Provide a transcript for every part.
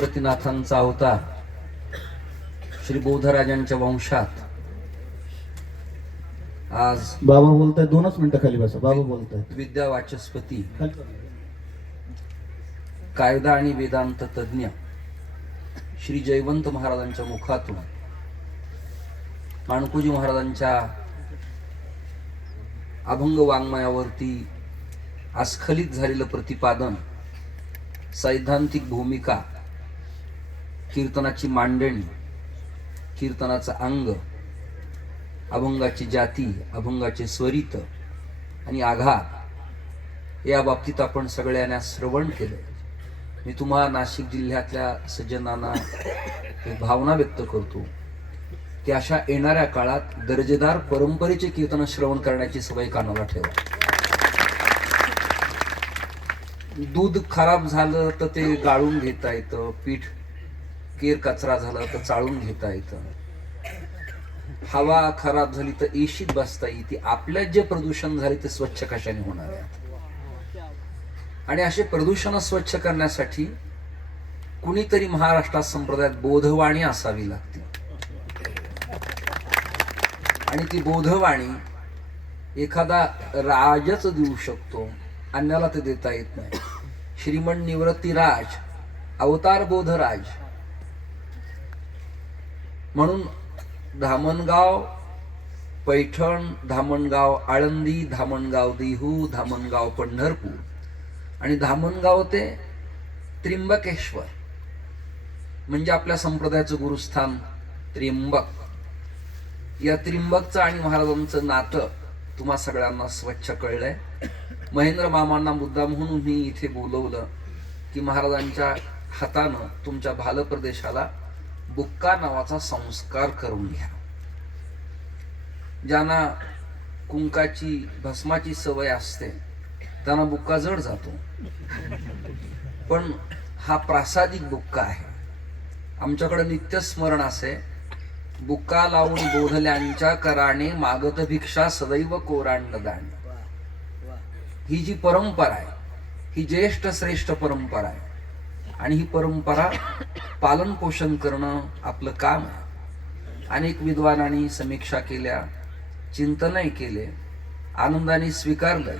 प्रतिनाथांचा अवतार श्री बोधराजांच्या वंशात आज बाबा बोलताय. 2च मिनिटं खाली बसा. बाबा बोलताय. विद्या वाचस्पती, कायदा आणि वेदांत तज्ञ श्री जयवंत महाराजांच्या मुखातून माणकोजी महाराजांच्या अभंग वाङ्मयावरती अस्खलित झालेलं प्रतिपादन, सैद्धांतिक भूमिका, कीर्तनाची मांडणी, कीर्तनाचं अंग, अभंगाची जाती, अभंगाचे स्वरित आणि आघात या बाबतीत आपण सगळ्यांना श्रवण केलं. मी तुम्हा नाशिक जिल्ह्यातल्या सज्जनांना एक भावना व्यक्त करतो की अशा येणाऱ्या काळात दर्जेदार परंपरेचे कीर्तन श्रवण करण्याची सवय कानाला ठेवा. दूध खराब झालं तर ते गाळून घेता येतं, पीठ केर कचरा झाला तर चाळून घेता येतं, हवा खराब झाली तर एशीत बसता येते. आपल्यात जे प्रदूषण झाले ते स्वच्छ कशाने होणार आहे? आणि असे प्रदूषण स्वच्छ करण्यासाठी कुणीतरी महाराष्ट्रात संप्रदायात बोधवाणी असावी लागते. आणि ती बोधवाणी एखादा राजच देऊ शकतो, अन्याला ते देता येत नाही. श्रीमंत निवृत्तीराज, अवतार बोधराज. म्हणून धामणगाव पैठण, धामणगाव आळंदी, धामणगाव देहू, धामणगाव पंढरपूर आणि धामणगाव ते त्र्यंबकेश्वर म्हणजे आपल्या संप्रदायाचं गुरुस्थान त्र्यंबक. या त्र्यंबकचं आणि महाराजांचं नातं तुम्हा सगळ्यांना स्वच्छ कळलंय. महेंद्र मामांना मुद्दा म्हणून मी इथे बोलवलं की महाराजांच्या हातानं तुमच्या भाल प्रदेशाला बुक्का नावाचा संस्कार करून घ्या. ज्यांना कुंकाची भस्माची सवय असते त्यांना बुक्का जड जातो, पण हा प्रासादिक बुक्का आहे. आमच्याकडे नित्यस्मरण असे, बुक्का लावून बोधल्यांच्या कराणे मागत भिक्षा सदैव कोरांड दाण. ही जी परंपरा आहे ही ज्येष्ठ श्रेष्ठ परंपरा आहे आणि ही परंपरा पालन पोषण करणं आपलं काम आहे. अनेक विद्वानांनी समीक्षा केल्या, चिंतनही केले, आनंदाने स्वीकारलंय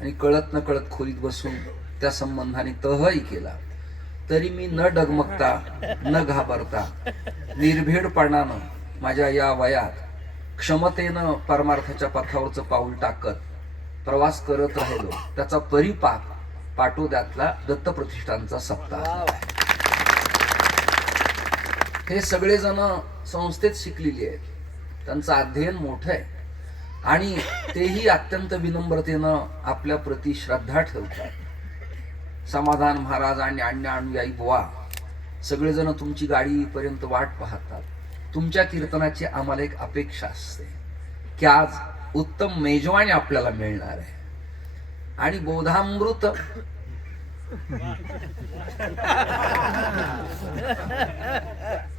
आणि कळत न कळत खोलीत बसून त्या संबंधाने तहही केला. तरी मी न डगमगता, न घाबरता, निर्भीडपणानं माझ्या या वयात क्षमतेनं परमार्थाच्या पथावरचं पाऊल टाकत प्रवास करत राहिलो. त्याचा परिपाक पाटोद्यातला दत्त प्रतिष्ठानचा सप्ताह. हे सगळेजण संस्थेत शिकलेली आहेत, त्यांचं अध्ययन मोठं आहे आणि तेही अत्यंत विनम्रतेनं आपल्या प्रती श्रद्धा ठेवतात. समाधान महाराज आणि अन्य अनुयायी बुवा सगळेजण तुमची गाडीपर्यंत वाट पाहतात. तुमच्या कीर्तनाची आम्हाला एक अपेक्षा असते की आज उत्तम मेजवानी आपल्याला मिळणार आहे आणि बोधामृत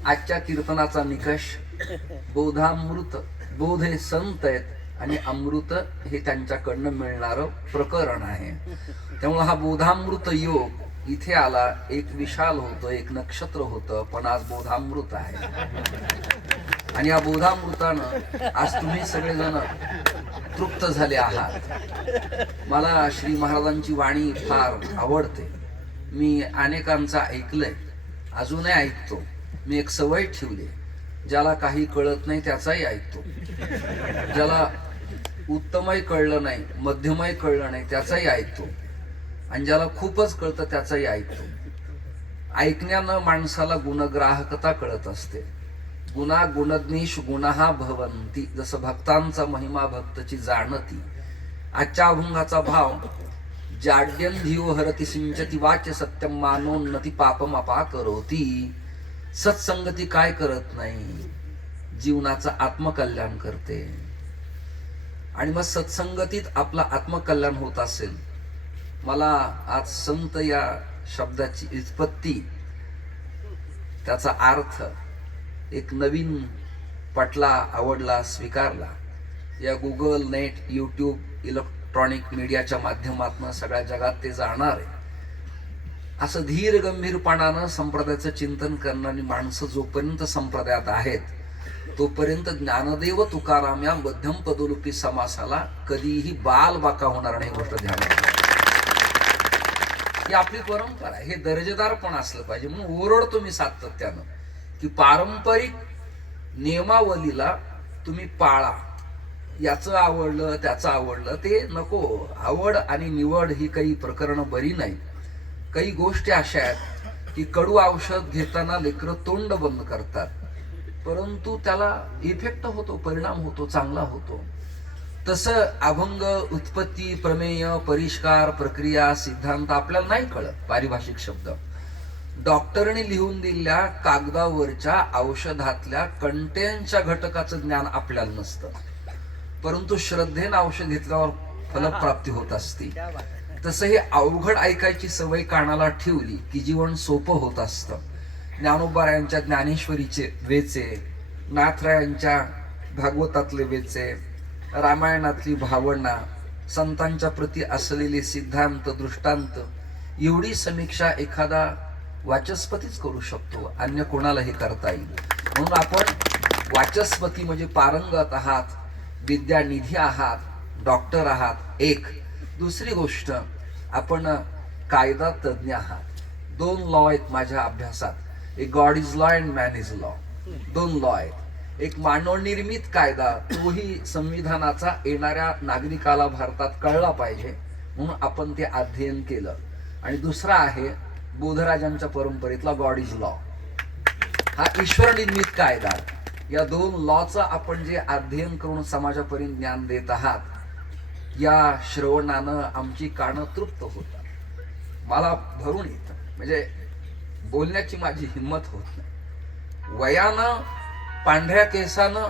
आजच्या कीर्तनाचा निकष बोधामृत. बोध हे संत आहेत आणि अमृत हे त्यांच्याकडनं मिळणारं प्रकरण आहे. त्यामुळे हा बोधामृत योग इथे आला. एक विशाल होतं, एक नक्षत्र होतं, पण आज बोधामृत आहे आणि या बोधामृतानं आज तुम्ही सगळेजण तृप्त झाले आहात. मला श्री महाराजांची वाणी फार आवडते. मी अनेकांचं ऐकलंय, अजूनही ऐकतो. मी एक सवय ठेवली, ज्याला काही कळत नाही त्याचाही ऐकतो, ज्याला उत्तमही कळलं नाही, मध्यमही कळलं नाही त्याचाही ऐकतो आणि ज्याला खूपच कळतं त्याचाही ऐकतो. ऐकण्यानं माणसाला गुणग्राहकता कळत असते. गुणा गुणज्ञेश गुणहा भवंती, जसं भक्तांचा महिमा भक्तची जाणती. आजच्या अभंगाचा भाव जाड्यं धियो हरति सिंचती वाच सत्यम मानोन्नती पापम अपा करोती. सत्संगती काय करत नाही, जीवनाचं आत्मकल्याण करते. आणि मग सत्संगतीत आपला आत्मकल्याण होत असेल. मला आज संत या शब्दाची व्युत्पत्ती, त्याचा अर्थ एक नवीन पटला, आवडला, स्वीकारला. या गुगल, नेट, यूट्यूब, इलेक्ट्रॉनिक मीडियाच्या माध्यमातून सगळ्या जगात ते जाणार आहे. असं धीर गंभीरपणानं संप्रदायाचं चिंतन करणारी माणसं जोपर्यंत संप्रदायात आहेत तोपर्यंत ज्ञानदेव तुकाराम या मध्यम पदोलुपी समासाला कधीही बाल बाका होणार नाही, गोष्ट ध्यानात ठेवा. ही आपली परंपरा आहे. हे दर्जेदार पण असलं पाहिजे. म्हणून ओरडतो मी सातत्यानं की पारंपरिक नियमावलीला तुम्ही पाळा. याचं आवडलं त्याचं आवडलं ते नको. आवड आणि निवड ही काही प्रकरणं बरी नाही. काही गोष्टी अशा आहेत की कडू औषध घेताना लेकरं तोंड बंद करतात, परंतु त्याला इफेक्ट होतो, परिणाम होतो, चांगला होतो. तसं अभंग, उत्पत्ती, प्रमेय, परिष्कार, प्रक्रिया, सिद्धांत आपल्याला नाही कळत. पारिभाषिक शब्द डॉक्टरने लिहून दिलेल्या कागदावरच्या औषधातल्या कंटेनच्या घटकाचं ज्ञान आपल्याला नसतं, परंतु श्रद्धेनं औषध घेतल्यावर फलप्राप्ती होत असते. तसं हे अवघड ऐकायची सवय कानाला ठेवली की जीवन सोपं होत असतं. ज्ञानोबारायांच्या ज्ञानेश्वरीचे वेचे, नाथरायांच्या भागवतातले वेचे, रामायणातली भावना, संतांच्या प्रती असलेले सिद्धांत, दृष्टांत, एवढी समीक्षा एखादा वाचस्पतीच करू शकतो, अन्य कोणालाही करता येईल. म्हणून आपण वाचस्पती म्हणजे पारंगत आहात, विद्यानिधी आहात, डॉक्टर आहात एक. दुसरी गोष्ट, आपण कायदा तज्ज्ञ आहात. 2 लॉ आहेत माझ्या अभ्यासात. एक God is law and man is law. 2 law आहेत. एक मानवनिर्मित कायदा, तोही संविधानाचा येणाऱ्या नागरिकाला भारतात कळला पाहिजे म्हणून आपण ते अध्ययन केलं. आणि दुसरा आहे बोधराजांच्या परंपरेतला गॉड इज लॉ, हा ईश्वर निर्मित कायदा. या 2 लॉचं आपण जे अध्ययन करून समाजापर्यंत ज्ञान देत आहात, या श्रवणानं आमची कानं तृप्त होतात. मला भरून येतं, म्हणजे बोलण्याची माझी हिंमत होत नाही. वयानं, पांढऱ्या केसानं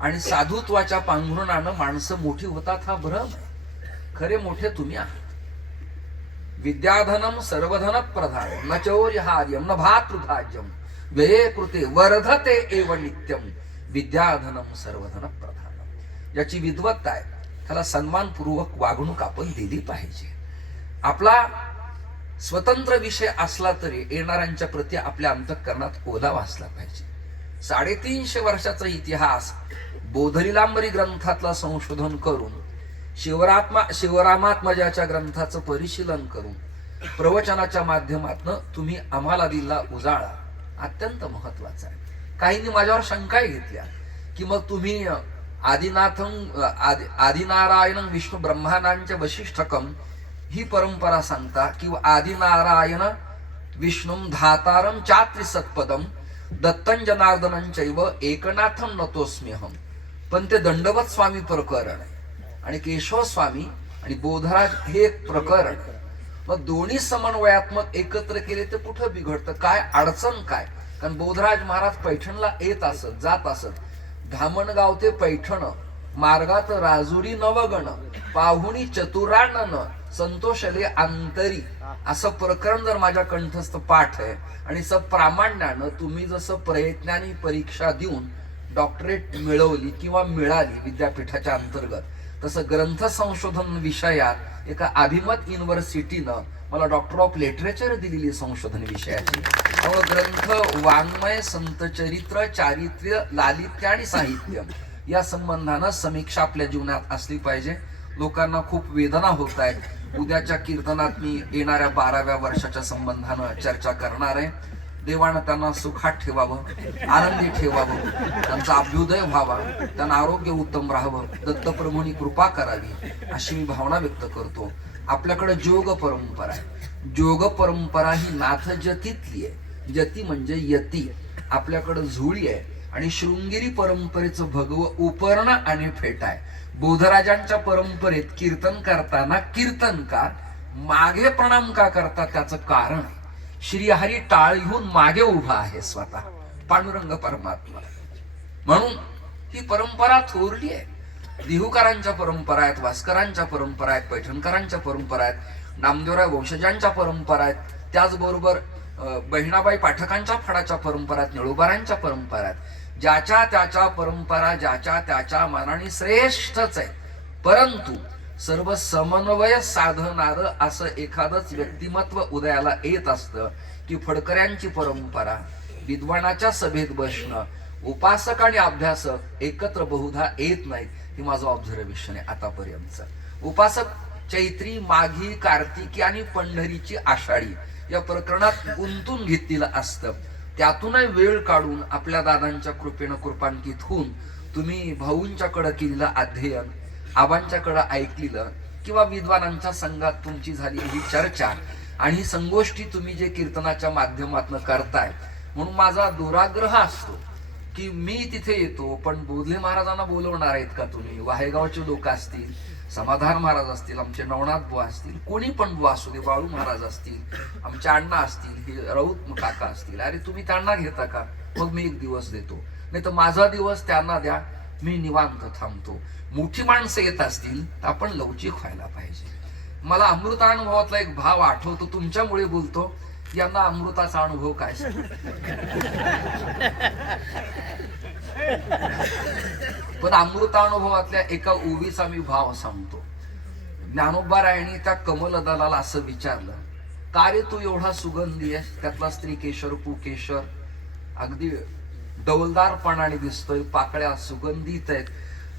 आणि साधुत्वाच्या पांघरुणानं माणसं मोठी होतात हा भ्रम आहे. खरे मोठे तुम्ही आहात. विद्याधनम सर्वधन प्रधान न चौर्यहार्यम न भातृभाज्यम व्यये कृते वर्धते एव नित्यम विद्याधनम सर्वधन प्रधान. याची विद्वत्ता आहे, त्याला सन्मानपूर्वक वागणूक आपण दिली पाहिजे. आपला स्वतंत्र विषय असला तरी येणाऱ्यांच्या प्रती आपल्या अंतःकरणात ओलावा असला पाहिजे. 350 वर्षाचा इतिहास बोधलीलांबरी ग्रंथातला संशोधन करून, शिवरामात्मजाच्या ग्रंथाचं परिशीलन करून, प्रवचनाच्या माध्यमातून तुम्ही आम्हाला दिला उजाळा अत्यंत महत्वाचा आहे. काहींनी माझ्यावर शंका घेतल्या की मग तुम्ही आदिनारायण विष्णू ब्रह्मांडांच्या वशिष्ठकम ही परंपरा सांगता किंवा आदिनारायण विष्णुम धातारम चात्रि सत्पदम दत्तं जनार्दनं चैव एकनाथम नतोस्म्यहम. पण ते दंडवत स्वामी प्रकरण आहे आणि केशव स्वामी आणि बोधराज हे एक प्रकरण. मग दोन्ही समन्वयात्मक एकत्र केले तर कुठं बिघडतं, काय अडचण काय? कारण बोधराज महाराज पैठणला येत असत, जात असत. धामणगाव ते पैठण मार्गात राजुरी नवगण पाहुणी चतुरानन संतोषले अंतरी, असं प्रकरण जर माझ्या कंठस्थ पाठ आहे आणि प्रामाण्यानं तुम्ही जसं प्रयत्नाने परीक्षा देऊन डॉक्टरेट मिळवली किंवा मिळाली विद्यापीठाच्या अंतर्गत, तसं ग्रंथ संशोधन विषयात एका अभिमत युनिव्हर्सिटीनं मला डॉक्टर ऑफ लिटरेचर दिलेली संशोधन विषयाची. त्यामुळे ग्रंथ, वाङ्मय, संतचरित्र, चारित्र्य, लालित्य आणि साहित्य या संबंधानं समीक्षा आपल्या जीवनात असली पाहिजे. लोकांना खूप वेदना होत आहेत. उद्याच्या कीर्तनात मी येणाऱ्या 12व्या वर्षाच्या संबंधानं चर्चा करणार आहे. देवानं त्यांना सुखात ठेवावं, आनंदी ठेवावं, त्यांचा अभ्युदय व्हावा, त्यांना आरोग्य उत्तम राहावं, दत्तप्रभूंनी कृपा करावी अशी मी भावना व्यक्त करतो. आपल्याकडे जोग परंपरा आहे. जोग परंपरा ही नाथजतीतली आहे. जती म्हणजे यती. आपल्याकडे झुळी आहे आणि शृंगेरी परंपरेचं भगव उपर्ण आणि फेटा आहे. बोधराजांच्या परंपरेत कीर्तन करताना कीर्तनकार मागे प्रणाम का करतात त्याचं कारण आहे. श्रीहरी टाळ घेऊन मागे उभा आहे स्वतः पांडुरंग परमात्मा. म्हणून ही परंपरा थोरली आहे. देहूकरांच्या परंपरा आहेत, भास्करांच्या परंपरा आहेत, पैठणकरांच्या परंपरा आहेत, नामदेवराय वंशजांच्या परंपरा आहेत, त्याचबरोबर बहिणाबाई पाठकांच्या फडाच्या परंपरा आहेत, निळोबारांच्या परंपरा आहेत. ज्याच्या त्याच्या परंपरा ज्याच्या त्याच्या मानाने श्रेष्ठच आहे, परंतु सर्व समन्वय साधणार असं एखादंच व्यक्तिमत्व उदयाला येत असतं की फडकऱ्यांची परंपरा, विद्वानाच्या सभेत बसणं, उपासक आणि अभ्यासक एकत्र बहुधा येत नाहीत. हे माझं ऑब्झर्वेशन आहे आतापर्यंत. उपासक चैत्री, माघी, कार्तिकी आणि पंढरीची आषाढी या प्रकरणात गुंतून घेतलेलं असतं. त्यातूनही वेळ काढून आपल्या दादांच्या कृपेनं कृपांकित होऊन तुम्ही भाऊंच्याकडं केलेलं अध्ययन, आबांच्याकडं ऐकलेलं किंवा विद्वानांच्या संघात तुमची झालेली ही चर्चा आणि ही संगोष्ठी तुम्ही जे कीर्तनाच्या माध्यमातून करताय, म्हणून माझा दुराग्रह असतो की मी तिथे येतो, पण बोधले महाराजांना बोलवणार आहेत का तुम्ही? वाहेगावचे लोक असतील, समाधान महाराज असतील, आमचे नवनाथ बुवा असतील, कोणी पण बुवा असू दे, बाळू महाराज असतील, आमचे अण्णा असतील, हे राऊत काका असतील, अरे तुम्ही त्यांना घेता का? मग मी एक दिवस देतो, नाही तर माझा दिवस त्यांना द्या, मी निवांत थांबतो. मोठी माणसं येत असतील तर आपण लवचिक व्हायला पाहिजे. मला अमृतानुभवातला एक भाव आठवतो, तुमच्यामुळे बोलतो. यांना अमृताचा अनुभव काय पण अमृतानुभवातल्या एका ओवीचा मी भाव सांगतो. ज्ञानोबा रायांनी त्या कमलदलाला असं विचारलं, का रे तू एवढा सुगंधी आहेस? त्यातला स्त्रीकेशर, पुकेशर अगदी डौलदारपणाने दिसतोय, पाकळ्या सुगंधित आहेत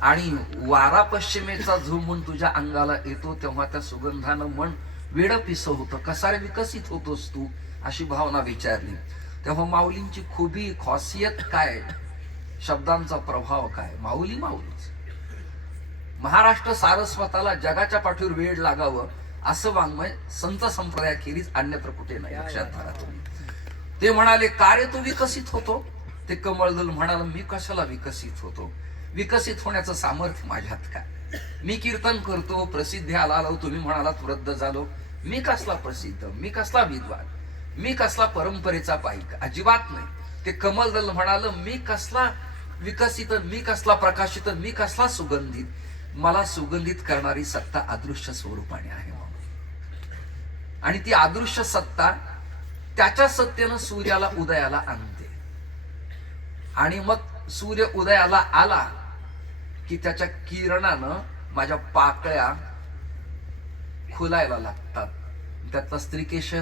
आणि वारा पश्चिमेचा झुमून तुझ्या अंगाला येतो तेव्हा त्या सुगंधानं मन वेड पिस होतं. कसा रे विकसित होतोस तू? अशी भावना विचारली. तेव्हा माऊलींची खुबी, खासियत काय, शब्दांचा प्रभाव काय? माऊली माऊलीच. महाराष्ट्र सारस्वताला जगाच्या पाठीवर वेळ लागावं असं वाङ्मय संत संप्रदायाखेरीज अन्यत्र कुठे नाही. लक्षात धरा तुम्ही. ते म्हणाले, का रे तू विकसित होतो? ते कमळदल म्हणाल, मी कशाला विकसित होतो? विकसित होण्याचं सामर्थ्य माझ्यात काय? मी कीर्तन करतो, प्रसिद्धीला आलो, तुम्ही म्हणालात वृद्ध झालो. मी कसला प्रसिद्ध, मी कसला विद्वान, मी कसला परंपरेचा पाईक? अजिबात नाही. ते कमलदल म्हणाल, मी कसला विकसित, मी कसला प्रकाशित, मी कसला सुगंधित? मला सुगंधित करणारी सत्ता अदृश्य स्वरूपाने आहे. आणि ती अदृश्य सत्ता त्याच्या सत्तेनं सूर्याला उदयाला आणते. आणि मग सूर्य उदयाला आला की त्याच्या किरणानं माझ्या पाकळ्या खुलायला लागतात, त्यातला स्त्रीकेशर,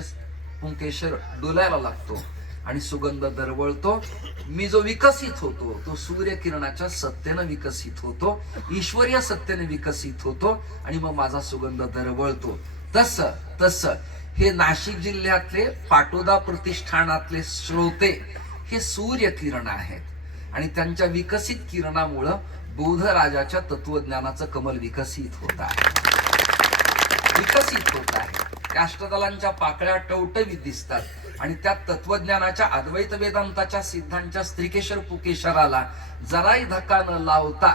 पुंकेशर डोलायला लागतो आणि सुगंध दरवळतो. मी जो विकसित होतो तो सूर्य किरणाच्या सत्तेनं विकसित होतो, ईश्वरीय सत्तेने विकसित होतो आणि मग माझा सुगंध दरवळतो. तस हे नाशिक जिल्ह्यातले पाटोदा प्रतिष्ठानातले श्रोते हे सूर्य किरण आहेत आणि त्यांच्या विकसित किरणामुळं बौद्ध राजाच्या तत्वज्ञानाचं कमल विकसित होत आहे. त्या अष्टदलांच्या पाकळ्या टवटवीत दिसतात आणि त्या तत्वज्ञानाच्या अद्वैत वेदांताच्या सिद्धांच्या स्त्रीकेशर पुकेशराला जराही धक्का न लावता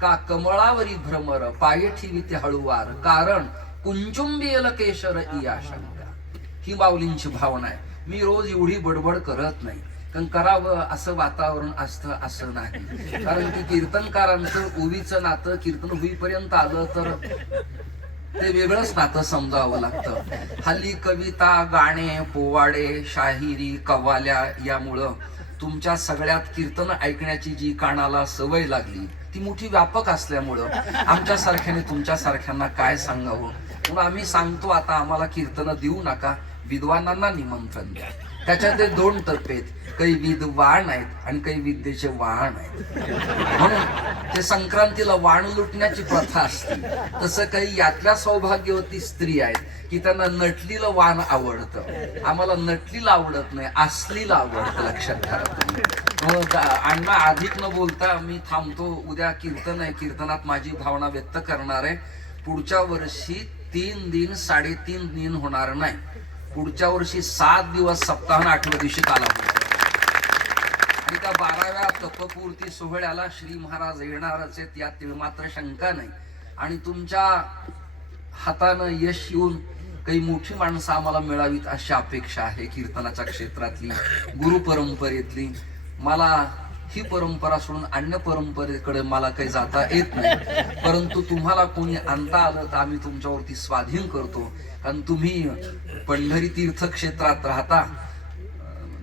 का कमळावरी भ्रमर पाये ठेविते हळुवार, कारण कुंचुंबियल केशर इया शंका. ही माऊलींची भावना आहे. मी रोज एवढी बडबड करत नाही, कारण करावं असं वातावरण असतं असं नाही. कारण की कीर्तनकारांचं ओवीचं नातं कीर्तन होईपर्यंत आलं तर ते वेगळंच नातं समजावं लागतं. हल्ली कविता, गाणे, पोवाडे, शाहिरी, कव्वाल्या यामुळं तुमच्या सगळ्यात कीर्तन ऐकण्याची जी कानाला सवय लागली ती मोठी व्यापक असल्यामुळं आमच्या सारख्याने तुमच्या सारख्यांना काय सांगावं, म्हणून आम्ही सांगतो, आता आम्हाला कीर्तन देऊ नका, विद्वानांना निमंत्रण द्या. त्याच्यात दोन टप्पे आहेत, काही विद्वान आहेत आणि काही विद्येचे वाहन आहेत. म्हणून ते संक्रांतीला वाण लुटण्याची प्रथा असते, तसं काही यातल्या सौभाग्यवती स्त्री आहेत की त्यांना नटलीला वाण आवडतं. आम्हाला नटलीला आवडत नाही, असलीला आवडतं. लक्षात ठेवा. अण्णा अधिक न बोलता मी थांबतो. उद्या कीर्तन आहे, कीर्तनात माझी भावना व्यक्त करणार आहे. पुढच्या वर्षी 3 दिन 3.5 दिन होणार नाही, पुढच्या वर्षी 7 दिवस सप्ताहानं 8व्या दिवशी कालावधी आणि त्या 12व्या तपपूर्ती सोहळ्याला श्री महाराज येणारच आहेत, यात मात्र शंका नाही. आणि तुमच्या हातानं यश येऊन काही मोठी माणसं आम्हाला मिळावीत अशी अपेक्षा आहे. कीर्तनाच्या क्षेत्रातली, गुरु परंपरेतली. मला ही परंपरा सोडून अन्य परंपरेकडे मला काही जाता येत नाही, परंतु तुम्हाला कोणी आणता आलं तर आम्ही तुमच्यावरती स्वाधीन करतो. कारण तुम्ही पंढरी तीर्थक्षेत्रात राहता.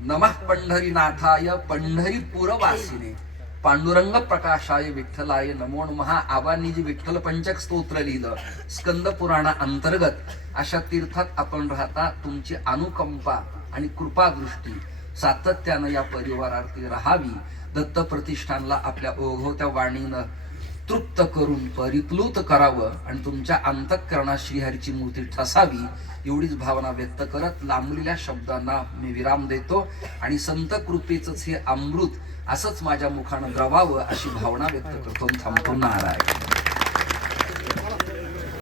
नमः पंढरीनाथाय पंढरीपुरवासिने. पांडुरंग प्रकाशाय विठ्ठलाय नमो नमः आबांनी जे विठ्ठल पंचक स्तोत्र लिहिलं स्कंद पुराणा अंतर्गत, अशा तीर्थात आपण राहता. तुमची अनुकंपा आणि कृपादृष्टी सातत्यानं या परिवारावरती राहावी. दत्त प्रतिष्ठानला आपल्या ओघवत्या वाणीनं तृप्त करून परिप्लुत करावं आणि तुमच्या अंतःकरणात श्रीहरीची मूर्ती ठसावी, एवढीच भावना व्यक्त करत लांबलेल्या शब्दांना मी विराम देतो. आणि संत कृपेचंच हे अमृत असंच माझ्या मुखानं द्रवावं अशी भावना व्यक्त करतो. थांबतो. नारायण.